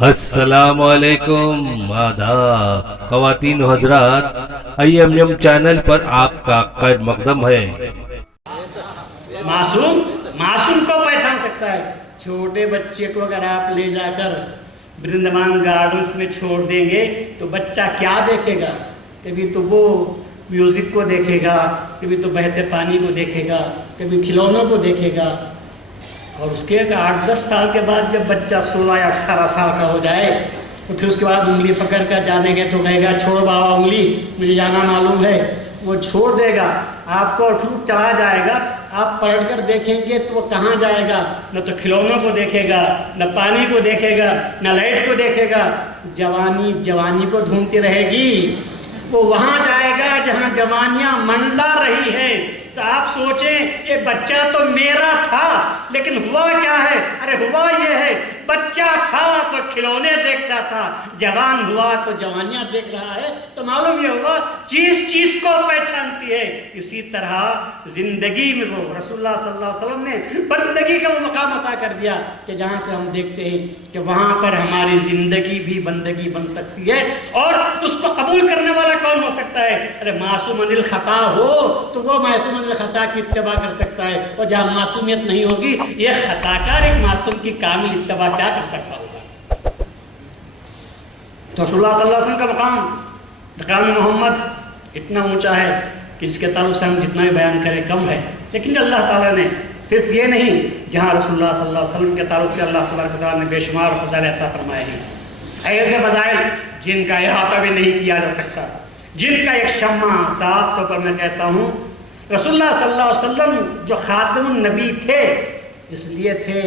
السلام علیکم، آداب خواتین و حضرات، IMM چینل پر آپ کا خیر مقدم ہے۔ معصوم کو پہچان سکتا ہے۔ چھوٹے بچے کو اگر آپ لے جا کر برندوان گارڈنز میں چھوڑ دیں گے تو بچہ کیا دیکھے گا؟ کبھی تو وہ میوزک کو دیکھے گا، کبھی تو بہتے پانی کو دیکھے گا، کبھی کھلونوں کو دیکھے گا، اور اس کے 8-10 سال کے بعد جب بچہ 16 یا 18 سال کا ہو جائے تو پھر اس کے بعد انگلی پکڑ کر جانے گے تو کہے گا چھوڑ بابا انگلی، مجھے جانا معلوم ہے۔ وہ چھوڑ دے گا، آپ کو چلا جائے گا، آپ پلٹ کر دیکھیں گے تو وہ کہاں جائے گا؟ نہ تو کھلونوں کو دیکھے گا، نہ پانی کو دیکھے گا، نہ لائٹ کو دیکھے گا۔ جوانی کو ڈھونڈتی رہے گی، وہ وہاں جائے گا جہاں جوانیاں منڈلا رہی ہے۔ تو آپ سوچیں یہ بچہ تو میرا تھا، لیکن ہوا کیا ہے؟ ارے ہوا یہ ہے، بچہ تھا تو کھلونے دیکھتا تھا، جوان ہوا تو جوانیاں دیکھ رہا ہے۔ تو معلوم یہ ہوا چیز کو پہچانتی ہے۔ اسی طرح زندگی میں وہ رسول اللہ صلی اللہ علیہ وسلم نے بندگی کا وہ مقام عطا کر دیا کہ جہاں سے ہم دیکھتے ہیں کہ وہاں پر ہماری زندگی بھی بندگی بن سکتی ہے، اور اس کو قبول کرنے والا کون ہو سکتا ہے؟ ارے معصوم عن الخطا ہو تو وہ معصوم عن الخطا کی اتباع کر سکتا ہے، اور جہاں معصومیت نہیں ہوگی یہ خطا کار ایک معصوم کی کامل اتباع کیا کر سکتا ہوگا؟ تو رسول اللہ صلی اللہ علیہ وسلم کا مقام محمد اتنا اونچا ہے کہ اس کے تعلق سے ہم جتنا بھی بیان کریں کم ہے، لیکن اللہ تعالیٰ نے صرف یہ نہیں، جہاں رسول اللہ صلی اللہ علیہ وسلم کے تعلق سے اللہ تبارک و تعالیٰ نے بے شمار فضائل عطا فرمائے ہیں، ایسے فضائل جن کا احاطہ بھی نہیں کیا جا سکتا، جن کا ایک شمع صاف طور پر میں کہتا ہوں رسول اللہ صلی اللہ علیہ وسلم جو خاتم النبی تھے، اس لیے تھے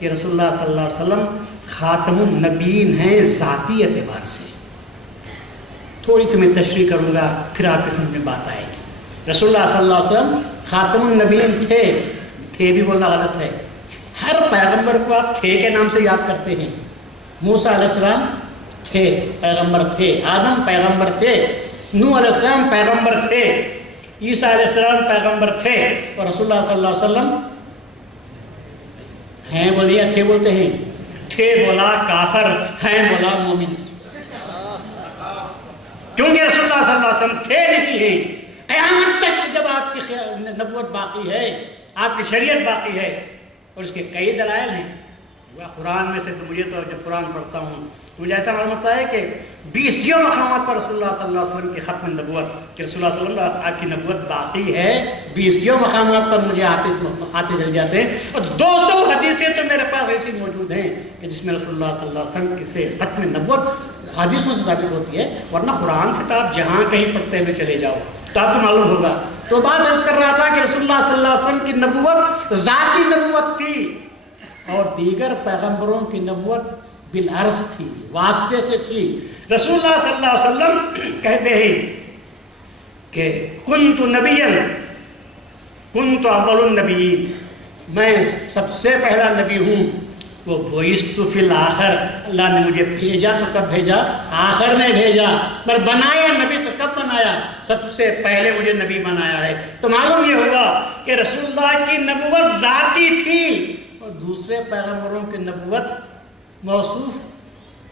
کہ رسول اللہ صلی اللہ علیہ وسلم خاتم النبیین ہیں ذاتی اعتبار سے۔ تھوڑی سی میں تشریح کروں گا پھر آپ کے سمجھ میں بات آئے گی۔ رسول اللہ صلی اللہ علیہ وسلم خاتم النبیین تھے بھی بولنا غلط ہے۔ ہر پیغمبر کو آپ تھے کے نام سے یاد کرتے ہیں۔ موسیٰ علیہ السلام تھے، پیغمبر تھے، آدم پیغمبر تھے، نوح علیہ السلام پیغمبر تھے، عیسیٰ علیہ السلام پیغمبر تھے، اور رسول اللہ صلی اللہ علیہ وسلم ہیں بولے یا تھے بولتے ہیں؟ تھے بولا کافر، ہیں بولا مومن، کیونکہ رسول اللہ صلی اللہ علیہ وسلم تھے نہیں ہیں۔ قیامت تک جب آپ کی نبوت باقی ہے، آپ کی شریعت باقی ہے، اور اس کے کئی دلائل ہیں۔ قرآن میں سے تو مجھے تو جب قرآن پڑھتا ہوں مجھے ایسا معلوم ہوتا ہے کہ 20 مقامات پر رسول اللہ صلی اللہ علیہ وسلم کی ختم نبوت، کہ رسول اللہ صلی اللہ علیہ وسلم آپ کی نبوت باقی ہے، 20 مقامات پر مجھے آتے چل جاتے ہیں، اور 200 حدیثیں تو میرے پاس ایسی موجود ہیں کہ جس میں رسول اللہ صلی اللہ علیہ وسلم سے ختم نبوت حدیثوں سے ثابت ہوتی ہے، ورنہ قرآن سے تو آپ جہاں کہیں پڑھتے ہوئے چلے جاؤ تو آپ کو معلوم ہوگا۔ تو بات عرض کر رہا تھا کہ رسول اللہ صلی اللہ علیہ وسلم کی نبوت ذاتی نبوت تھی، اور دیگر پیغمبروں کی نبوت بالعرض تھی، واسطے سے تھی۔ رسول اللہ صلی اللہ علیہ وسلم کہتے ہیں کہ کنت نبیا کنت اول النبیین، میں سب سے پہلا نبی ہوں۔ وہ بعثت فی الآخر، اللہ نے مجھے بھیجا تو کب بھیجا؟ آخر میں بھیجا، پر بنایا نبی تو کب بنایا؟ سب سے پہلے مجھے نبی بنایا ہے۔ تو معلوم یہ ہوا کہ رسول اللہ کی نبوت ذاتی تھی، اور دوسرے پیغمبروں کی نبوت موصوف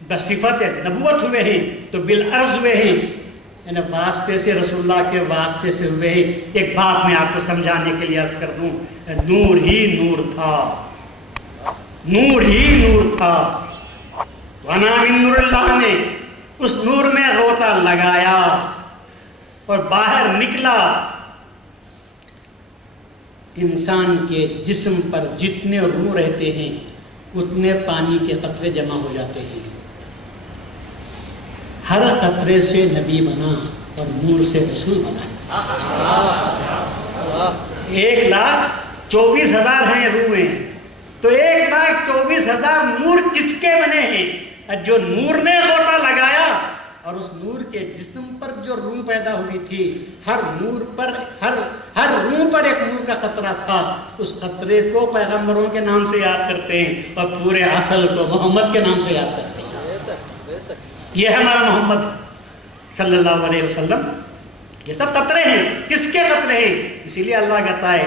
بصفت نبوت ہوئے ہیں تو بالعرض ہوئے ہیں، یعنی واسطے سے، رسول اللہ کے واسطے سے ہوئے ہیں۔ ایک بات میں آپ کو سمجھانے کے لیے عرض کر دوں، نور ہی نور تھا، نور ہی نور تھا، وَنَا مِن نُورِ اللہ نے اس نور میں غوطہ لگایا اور باہر نکلا۔ انسان کے جسم پر جتنے روح رہتے ہیں اتنے پانی کے قطرے جمع ہو جاتے ہیں، ہر قطرے سے نبی بنا اور نور سے رسول بنا۔ 1,24,000 ہیں روحیں، تو 1,24,000 نور کس کے بنے ہیں؟ جو نور نے غوطہ لگایا، اور اس نور کے جسم پر جو روح پیدا ہوئی تھی، ہر روح پر ایک نور کا قطرہ تھا، اس قطرے کو پیغمبروں کے نام سے یاد کرتے ہیں، اور پورے اصل کو محمد کے نام سے یاد کرتے ہیں۔ یہ ہے ہمارا محمد صلی اللہ علیہ وسلم۔ یہ سب قطرے ہیں، کس کے قطرے ہیں؟ اسی لیے اللہ کہتا ہے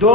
2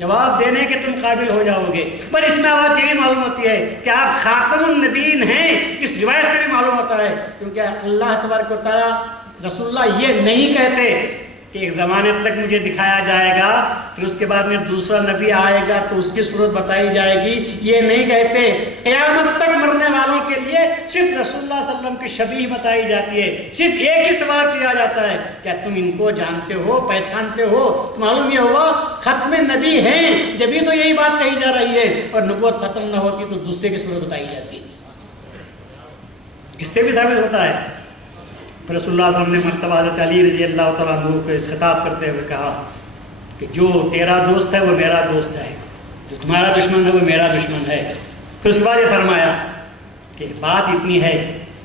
جواب دینے کے تم قابل ہو جاؤ گے۔ پر اس میں بات یہی معلوم ہوتی ہے کہ آپ خاتم النبیین ہیں، اس روایت سے بھی معلوم ہوتا ہے، کیونکہ اللہ تبارک و تعالیٰ رسول اللہ یہ نہیں کہتے کہ ایک زمانے تک مجھے دکھایا جائے گا، پھر اس کے بعد میں دوسرا نبی آئے گا تو اس کی صورت بتائی جائے گی، یہ نہیں کہتے۔ قیامت تک مرنے والوں کے لیے صرف رسول اللہ صلی اللہ علیہ وسلم کی شبیہ بتائی جاتی ہے، صرف ایک ہی سوال کیا جاتا ہے، کیا تم ان کو جانتے ہو، پہچانتے ہو؟ تو معلوم یہ ہوا ختم نبی ہیں، جبھی تو یہی بات کہی جا رہی ہے، اور نبوت ختم نہ ہوتی تو دوسرے کی صورت بتائی جاتی۔ اس سے بھی ثابت ہوتا ہے رسول اللہ صلی اللہ علیہ وسلم نے مرتبہ حضرت علی رضی اللہ تعالیٰ عنہ کو اس خطاب کرتے ہوئے کہا کہ جو تیرا دوست ہے وہ میرا دوست ہے، جو تمہارا دشمن ہے وہ میرا دشمن ہے۔ پھر اس کے بعد یہ فرمایا کہ بات اتنی ہے،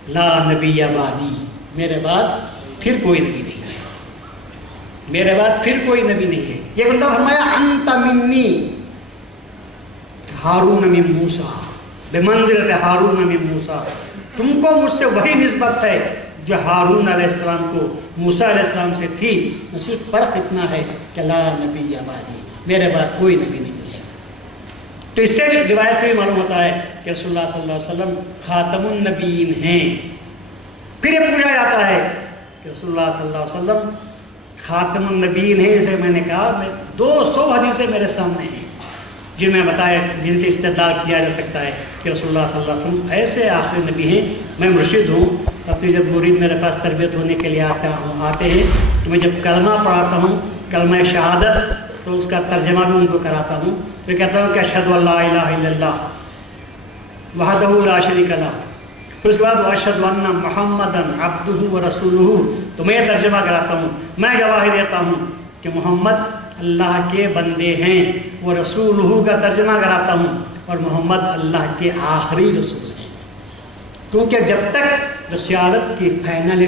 لا نبی بعدی، میرے بعد پھر کوئی نبی نہیں ہے، میرے بعد پھر کوئی نبی نہیں ہے۔ یہ بندہ فرمایا انت منی ہارون من موسیٰ، بمنزلت ہارون من موسیٰ، تم کو مجھ سے وہی نسبت ہے جو ہارون علیہ السلام کو موسیٰ علیہ السلام سے تھی، صرف فرق اتنا ہے کہ لا نبی بعدی، میرے بعد کوئی نبی نہیں ہے۔ تو اس سے روایت سے بھی معلوم ہوتا ہے کہ رسول اللہ صلی اللہ علیہ وسلم خاتم النبیین ہیں۔ پھر یہ پوچھا جاتا ہے کہ رسول اللہ صلی اللہ علیہ وسلم خاتم النبیین ہیں، جیسے میں نے کہا، 200 حدیثیں میرے سامنے ہیں جن میں بتایا، جن سے استدلال کیا جا سکتا ہے کہ رسول اللہ صلی اللہ علیہ وسلم ایسے آخری نبی ہیں۔ میں مرشد ہوں، اپنی جب مرید میرے پاس تربیت ہونے کے لیے آتے ہیں تو میں جب کلمہ پڑھاتا ہوں، کلمہ شہادت، تو اس کا ترجمہ بھی ان کو کراتا ہوں۔ میں کہتا ہوں کہ اشہد ان لا الہ الا اللہ وحدہ لا شریک لہ، پھر اس کے بعد واشہد ان محمدا عبدہ ورسولہ، تو میں یہ ترجمہ کراتا ہوں، میں گواہی دیتا ہوں کہ محمد اللہ کے بندے ہیں، وہ رسولہ کا ترجمہ کراتا ہوں، اور محمد اللہ کے آخری رسول ہیں، کیونکہ جب تک رسالت کی فائنل